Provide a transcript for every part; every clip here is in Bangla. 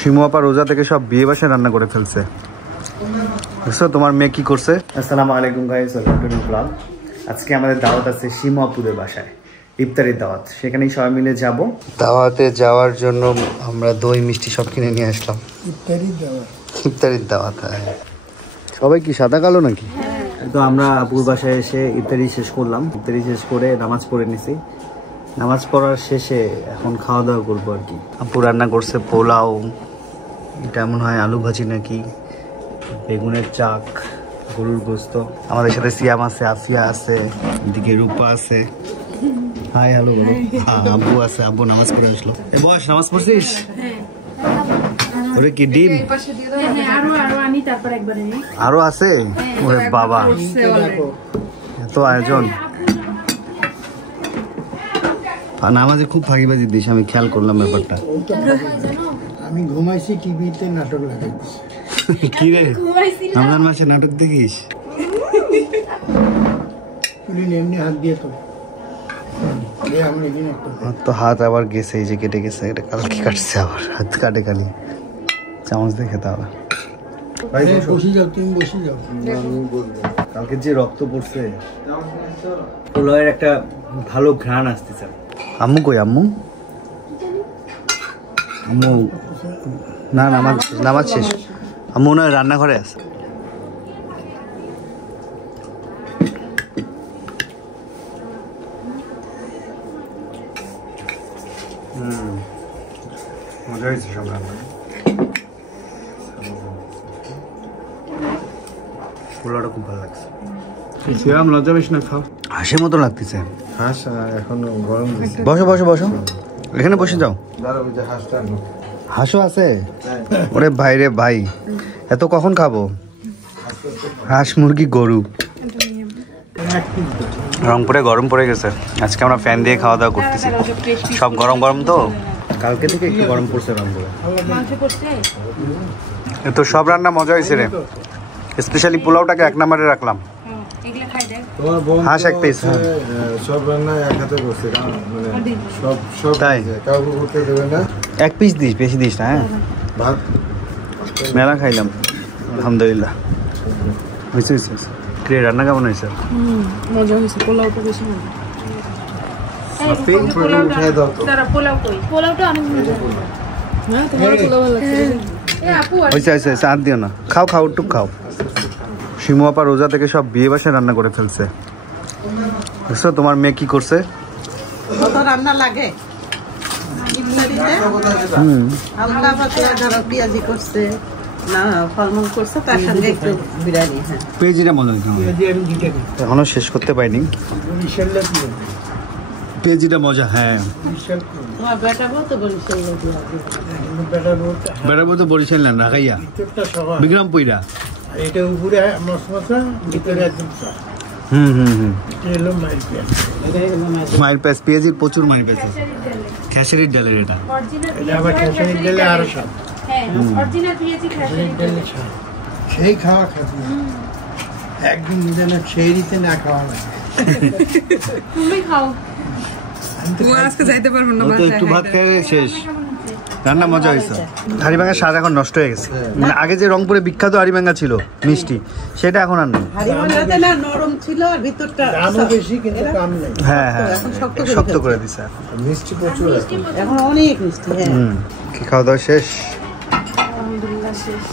শিমু আপা রোজা থেকে সব বিয়ে বাসায় রান্না করে ফেলছে। বুঝছো তোমার মেয়ে কি করছে? আসসালামু আলাইকুম guys, welcome to new blog. আজকে আমাদের দাওয়াত আছে শিমু আপুদের বাসায়, ইফতারির দাওয়াত। সেখানেই সবাই মিলে যাব। দাওয়াতে যাওয়ার জন্য আমরা দই মিষ্টি সব কিনে নিয়ে আসলাম। ইফতারির দাওয়াত। সবাই কি সাদা কালো নাকি? তো আমরা আপুর বাসায় এসে ইফতারি শেষ করলাম। ইফতারি শেষ করে নামাজ পড়ে নিছি। নামাজ পড়ার শেষে এখন খাওয়া দাওয়া করবো আর কি। আপু রান্না করছে পোলাও, এটা মনে হয় আলু ভাজি নাকি, বেগুনের চাক, গরুর গোস্ত। আমাদের সাথে সিয়াম আছে, আফিয়া আছে, এদিকে রূপা আছে। হাই হ্যালো বলো। হ্যাঁ আব্বু আছে, আব্বু নামাজ পড়ে আসলো। এ বস, নামাজ পড়ছিস? ওরে কি ডিম আরো আছে? ওরে বাবা, এত আয়োজন। নামাজে খুব ফাঁকিবাজি দিস, আমি খেয়াল করলাম ব্যাপারটা। আমি ঘুমাইছি, টিভিতে নাটক লাগাইছি। কি রে, রমজান মাসে নাটক দেখিস? এমনি হাত দিয়ে তো হাত আবার গেছে, এই যে কেটে গেছে। এটা কালকে কাটছে, আবার হাত কাটে খালি। চামচ দিয়ে খেতে হবে। বসে যাও, তুমি বসে যাও। কালকে যে রক্ত পড়ছে, পোলাওয়ের একটা ভালো ঘ্রাণ আসতেছে। আম্মু কই? আম্মু আম্মু না, নামাজ শেষ। আম্মু না রান্নাঘরে আছে। মজা হয়েছে সব রান্না। পোলাওটা খুব ভালো লাগছে। সিয়াম লজ্জা বেশ না, খাও। হাসির মতো লাগতেছে। হাঁস এখন গরম। বসো বসো বসো, এখানে বসে যাও। হাঁসও আছে? ওরে ভাই রে ভাই, এত কখন খাবো? হাঁস, মুরগি, গরু। রংপুরে গরম পড়ে গেছে। আজকে আমরা ফ্যান দিয়ে খাওয়া দাওয়া করতেছি। সব গরম গরম তো, কালকে থেকে একটু গরম পড়ছে রংপুরে। তো সব রান্না মজা হয়েছে রে। স্পেশালি পোলাওটাকে এক নম্বরে রাখলাম। হাঁস এক পিস। সব রান্না এক হাতে করছে, মানে সব তাই কাউকে করতে দেবে না। এক পিস দিস, বেশি দিস না। হ্যাঁ, ভাত মেলা খাইলাম আলহামদুলিল্লাহ। হয়েছে হয়েছে। রান্না কেমন হয়েছে? মজা হয়েছে। পোলাওটা বেশি মজা। আর দিও না, খাও খাও, একটু খাও। শিমু আপা রোজা থেকে সব বিয়ে বাসায় রান্না করে ফেলছে। বুঝছো তোমার মেয়ে কি করছে? রান্না লাগে পেঁয়াজি করছে, না ফলমূল করছে, তার সঙ্গে একটু বিরিয়ানি। হ্যাঁ, পেঁয়াজিটা মজা হয়েছে। এখনো শেষ করতে পারিনি। পেঁয়াজিটা মজা। হ্যাঁ, বেড়াবো তো বরিশাল না, রাখাইয়া বিক্রম পইরা। এটা উপরে মশমশা, ভিতরে একদম মায়ের পেঁয়াজ। পেঁয়াজির প্রচুর মায়ের পেঁয়াজ। খেসারির ডালের এটা। আবার খেসারির ডালে আরো স্বাদ। সেই খাওয়া খাচ্ছি একদিন যেন সেই রীতে না খাওয়া লাগে। একটু ভাত খেয়ে শেষ। রান্না মজা হয়েছে। হাড়িভাঙার স্বাদ এখন নষ্ট হয়ে গেছে। মানে আগে যে রংপুরে বিখ্যাত হাড়িভাঙা ছিল মিষ্টি, সেটা এখন আর নেই। নরম ছিল আর ভিতরটা বেশি, কিন্তু কাম নেই। হ্যাঁ হ্যাঁ, শক্ত করে দিছে। মিষ্টি প্রচুর, এখন অনেক মিষ্টি। হ্যাঁ, কি খাওয়া দাওয়া শেষ?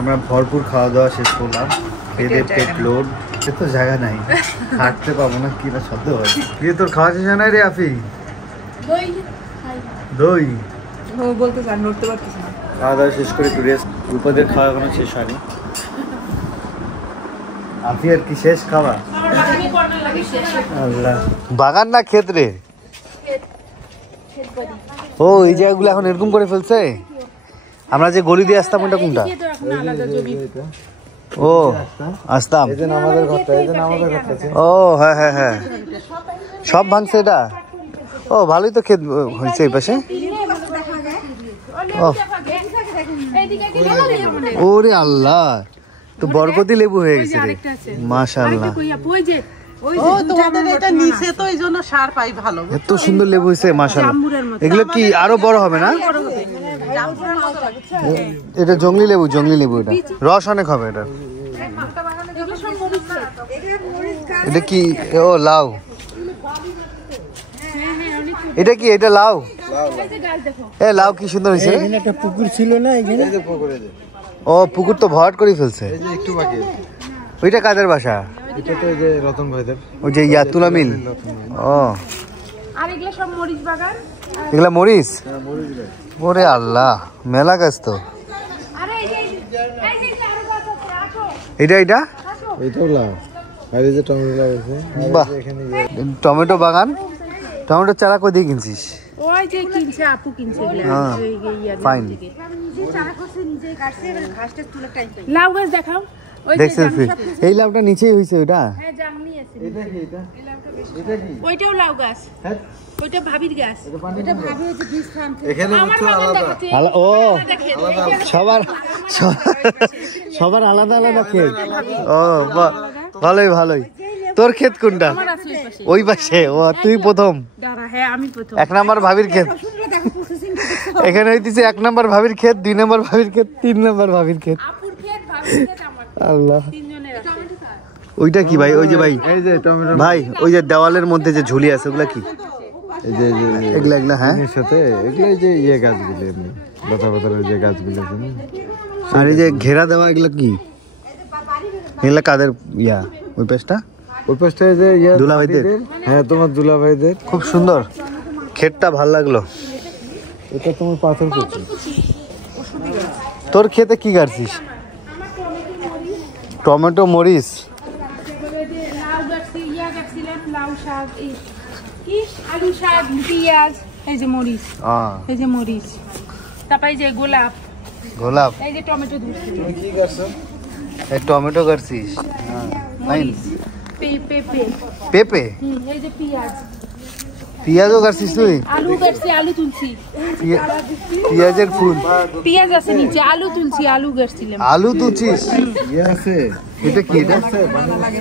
আমরা ভরপুর খাওয়া দাওয়া শেষ করলাম। পেটে পেট লোড। তো জায়গা নাই, হাঁটতে পাবো না, কি না শব্দ হয়। কি তোর খাওয়া শেষ হয় নাই রে আফি? দই বলতে চান, নড়তে পারতেছি না। খাওয়া দাওয়া শেষ করে একটু রেস্ট। রূপাদের খাওয়া এখনো শেষ হয়নি। আফি আর কি শেষ খাওয়া? আল্লাহ, বাগান না ক্ষেত রে? ও, এই জায়গাগুলো এখন এরকম করে ফেলছে। আমরা যে গলি দিয়ে আসতাম ওটা কোনটা? ও আসতাম। ও হ্যাঁ হ্যাঁ হ্যাঁ, সব ভাঙছে এটা। ও ভালোই তো ক্ষেত হয়েছে এই পাশে। ওরে আল্লাহ, তো বরকতি লেবু হয়ে গেছে রে, মাশাআল্লাহ। ও তোমাদের এটা নিচে তো এই জন্য সার পাই ভালো। এত সুন্দর লেবু হয়েছে মাশাআল্লাহ। এগুলো কি আরো বড় হবে না? এটা জংলি লেবু এটা রস অনেক হবে এটা। এটা কি? ও লাউ। এটা কি? এটা লাউ। এ লাউ কি সুন্দর হয়েছে। এখানে একটা পুকুর ছিল না, এখানে ও পুকুর তো ভরাট করে ফেলছে। একটু বাকি। ওইটা কাদের বাসা? এটা তো এই যে রতন ভাইদের। ওই যে তুলা মিল। ও আর এগুলো সব মরিচ বাগান। এগুলা মরিচ? ওরে আল্লাহ, মেলা গাছ তো। এটা এইটাও লাউ। আর এই যে টমেটো লাগাইছে। বাহ, টমেটো বাগান। টমেটো চারা কই দিয়ে কিনছিস? ওই যে কিনছে, আপু কিনছে এগুলো। হ্যাঁ, ফাইন। লাউ গাছ দেখাও। ওই যে দেখছিস এই লাউটা নিচেই হইছে ওটা। হ্যাঁ জামনি আছে। এটা কি এটা? এটা কি? ওইটাও লাউ গাছ। হ্যাঁ, ওইটা ভাবির গাছ। এটা ভাবি হচ্ছে বীজ খান। এখানে আমার হচ্ছে বাগান আলাদা। দেখাচ্ছে। ও সবার আলাদা আলাদা ক্ষেত। ও বাহ, ভালোই। তোর ক্ষেত কোনটা? আমার আছে ওই পাশে। ওই পাশে। ও তুই প্রথম। দাঁড়া, হ্যাঁ আমি প্রথম। 1 নাম্বার ভাবির ক্ষেত। এখানে হইতেছে 1 নাম্বার ভাবির ক্ষেত, 2 নাম্বার ভাবির ক্ষেত, 3 নাম্বার ভাবির ক্ষেত। আপুর ক্ষেত, ভাবির ক্ষেত, আমার ক্ষেত। আল্লাহ, তিনজনের আছে। ওইটা কি ভাই? ওই যে ভাই, এই যে টমেটো ভাই ওই যে দেওয়ালের মধ্যে যে ঝুলি আছে ওগুলা কি? এই যে এগুলা হ্যাঁ। এর সাথে এগুলো এই যে গাছগুলো এমনি লতা পাতার যে গাছগুলো আছে না। আর এই যে ঘেরা দেওয়া এগুলা কি? এগুলা কাদের ইয়া? ওই পেছটা ওই পাশটা এই যে দুলাভাইদের? হ্যাঁ, তোমার দুলাভাইদের। খুব সুন্দর ক্ষেতটা, ভাল লাগলো। এটা তোমার পাথর কুচি। তোর ক্ষেতে কি গাড়ছিস? টমেটো, মরিচ। লাউ গাছছি, গাছছিলাম, লাউ শাক, কি আলু শাক, পেঁয়াজ, এই যে মরিচ, এই যে মরিচ, তারপর এই যে গোলাপ, এই যে টমেটো ধরছি। তুমি কি করছো? এই টমেটো গাড়ছিস? মরিচ, পেঁপে, পেঁপে, এই যে পেঁয়াজ, পেঁয়াজও গাড়ছিস তুই? আলু গাছছি, আলু তুলছি, পেঁয়াজের ফুল। পেঁয়াজ আছে নিচে, আলু তুলছি, আলু গাছছিলাম। আলু তুলছিস? আছে। এটা কি? এটা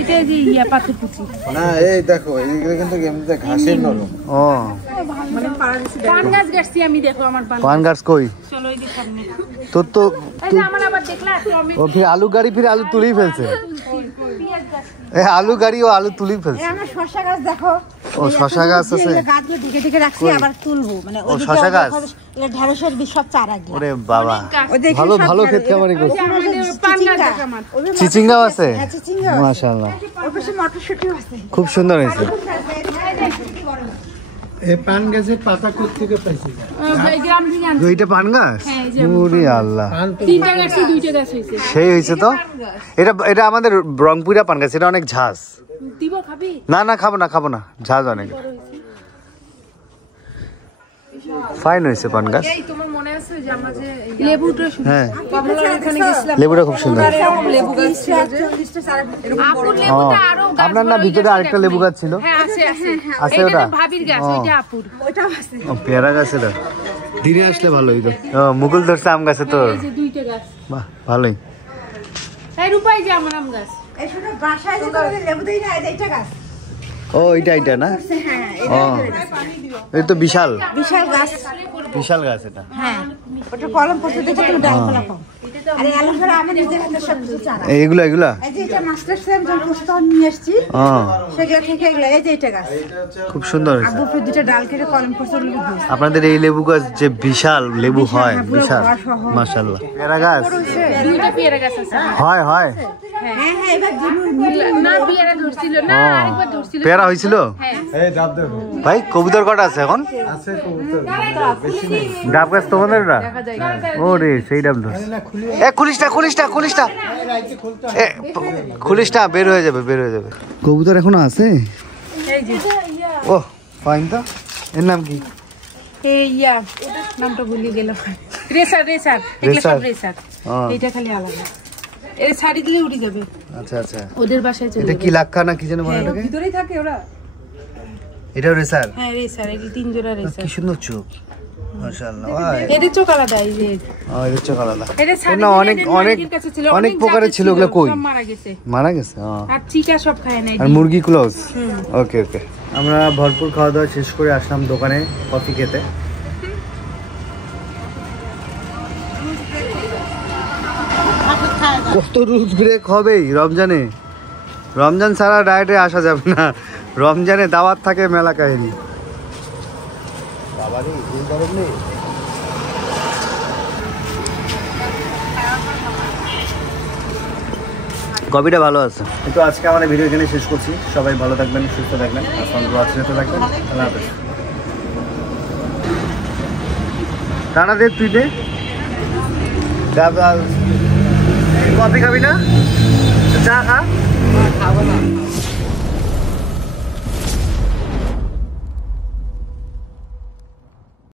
এটা যে পাথর কুচি। না, এই দেখো এইগুলো কিন্তু এমনিতে ঘাসের নরম। ও পান গাছ গাছছি আমি, দেখো আমার পান গাছ কই? চলো এই যে সামনে। তোর তো এই যে আমার আবার দেখলা টমেটো, ও ফির আলু গাড়ি, ফির আলু তুলেই ফেলছে। পেঁয়াজ গাছ। আলু গাড়ি ও আলু তুলেই ফেলছে। আমার শসা গাছ দেখো। ও শসা গাছ আছে? গাছগুলো ঢেকে রাখছি, আবার তুলবো। মানে ও শসা গাছ। এটা ঢেঁড়সের বীজ সব চারা গিয়ে। ওরে বাবা, ভালো ক্ষেত খামারি করছিস। পান গাছ দেখ আমার। চিচিঙ্গাও আছে? চিচিঙ্গা মাশাআল্লাহ, ওর পাশে মটরশুঁটিও আছে। খুব সুন্দর হয়েছে। এই পান গাছের পাতা কোত্থেকে পাইছি? এই গ্রাম থেকে আনছি। ওইটা পান গাছ? হ্যাঁ, এই যে ওরে আল্লাহ, পান তো 3টা গাছ, 2টা গাছ হয়েছে। সেই হয়েছে তো। এটা আমাদের রংপুরা পান গাছ, এটা অনেক ঝাঁজ। দিব খাবি? না খাবো না, ঝাঁজ অনেক। ফাইন হয়েছে পান গাছ। এই তোমার মনে আছে যে আমরা যে লেবুটা হ্যাঁ, কমলার এখানে গেছিলাম, লেবুটা খুব সুন্দর। এরকম লেবু গাছ ছিল যে আপুর লেবুটা আরো গাছ আপনার না বড় ভিতরে হয়ে আরেকটা গেছে লেবু গাছ ছিল? হ্যাঁ আছে আছে এটা ওটা? তো ভাবির গাছ, ও। ওইটা আপুর। ওইটাও আছে। ও পেয়ারা গাছ এটা দিনে আসলে ভালো হইতো। মুকুল ধরছে আম গাছে তোর? এই যে 2টা গাছ। বাহ, ভালোই। এই রূপাই যে আমার আম গাছ। এই শুধু বাসায় যে তোমাদের লেবু দেই না, এইটা গাছ। ও এটা না? হ্যাঁ, ও এটা তো বিশাল বিশাল গাছ। গাছ এটা। হ্যাঁ, ওটা কলম করতে দেখো তুমি ডাল ফলা পাও। আরে অ্যালোভেরা আমি নিজের হাতে সব কিছু চারা। এগুলা এই যে এটা মাস্টার সেম যখন পুস্তক নিয়ে আসছি, সেগুলা থেকে এগুলা, এই যে এটা গাছ খুব সুন্দর হয়েছে। আবু ফির দুটো ডাল কেটে কলম করতে ওগুলো হয়েছে। আপনাদের এই লেবু গাছ যে বিশাল লেবু হয়, বিশাল, মাশাআল্লাহ। পেয়ারা গাছ? 2টা পেয়ারা গাছ আছে। হয় হ্যাঁ হ্যাঁ, এবার না পেয়ারা ধরছিল না, আরেকবার ধরছিল। পেয়ারা হয়েছিল? হ্যাঁ। এই ডাব দেখো। ভাই কবুতর কটা আছে এখন? আছে কবুতর। ডাব গাছ তোমাদের না? দেখা যায়। ওরে সেই ডাব ধরছে। খুলিস না, বের হয়ে যাবে। কবুতর এখনো আছে? এই যে ও ফাইন তো। এর নাম কি? এই নামটা ভুলে গেলাম। রেসার এগুলো সব রেসার। এইটা খালি আলাদা, এর শাড়ি দিলে উড়ে যাবে। আচ্ছা, ওদের বাসায় চলে এটা কি লাক্ষা না কি যেন বলে এটাকে? ভিতরেই থাকে ওরা। এটাও রেসার? হ্যাঁ রেসার, এই 3 জোড়া রেসার। কি সুন্দর চোখ। মাশাআল্লাহ এদের চোখ আলাদা এই যে এদের চোখ আলাদা এদের না অনেক অনেক অনেক প্রকারের ছিল ওগুলো কই মারা গেছে আর চিকা সব খায় না আর মুরগি ক্লোজ ওকে ওকে আমরা ভরপুর খাওয়া দাওয়া শেষ করে আসলাম দোকানে কফি খেতে কত রুলস ব্রেক হবেই রমজানে রমজান ছাড়া ডায়েটে আসা যাবে না রমজানে দাওয়াত থাকে মেলা কাহিনী কপিটা ভালো আছে কিন্তু আজকে আমাদের ভিডিও এখানে শেষ করছি সবাই ভালো থাকবেন সুস্থ থাকবেন থাকবেন আল্লাহ হাফেজ রানা দে তুই দে কফি খাবি না চা খা খাবো না